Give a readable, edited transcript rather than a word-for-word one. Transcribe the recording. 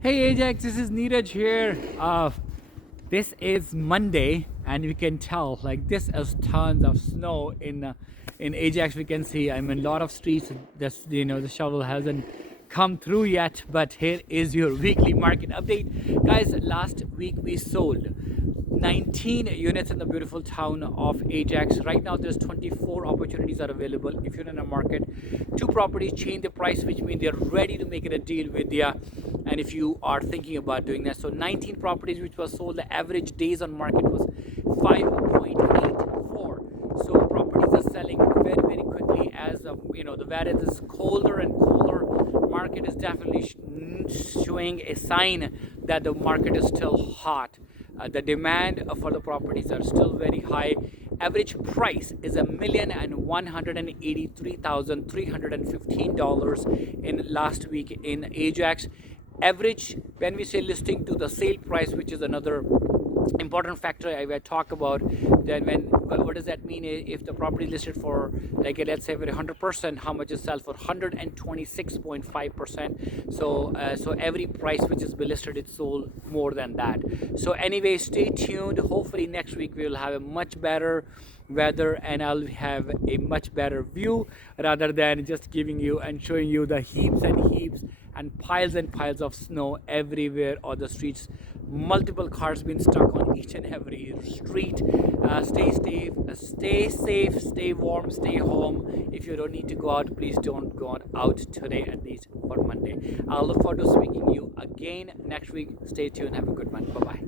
Hey Ajax, this is Neeraj here. This is Monday, and we can tell like this is tons of snow in Ajax. We can see I'm in a lot of streets. This the shovel hasn't come through yet, but here is your weekly market update, guys. Last week we sold 19 units in the beautiful town of Ajax. Right now there's 24 opportunities are available. If you're in a market, two properties change the price, which means they're ready to make it a deal with you. And if you are thinking about doing that, so 19 properties which was sold, the average days on market was 5.84. So properties are selling very quickly as the weather is colder and colder. Market is definitely showing a sign that the market is still hot. The demand for the properties are still very high. Average price is $1,183,315 in last week in Ajax. Average, when we say listing to the sale price, which is another important factor I talk about, then what does that mean? If the property is listed for, like, let's say for 100%, how much is sell for? 126.5%. So every price which is listed, it's sold more than that. So anyway, stay tuned. Hopefully next week we will have a much better weather and I'll have a much better view, rather than just giving you and showing you the heaps and heaps and piles of snow everywhere on the streets. Multiple cars been stuck on each and every street. Stay safe, stay warm, stay home. If you don't need to go out, please don't go out today, at least for Monday. I'll look forward to speaking to you again next week. Stay tuned. Have a good one. Bye bye.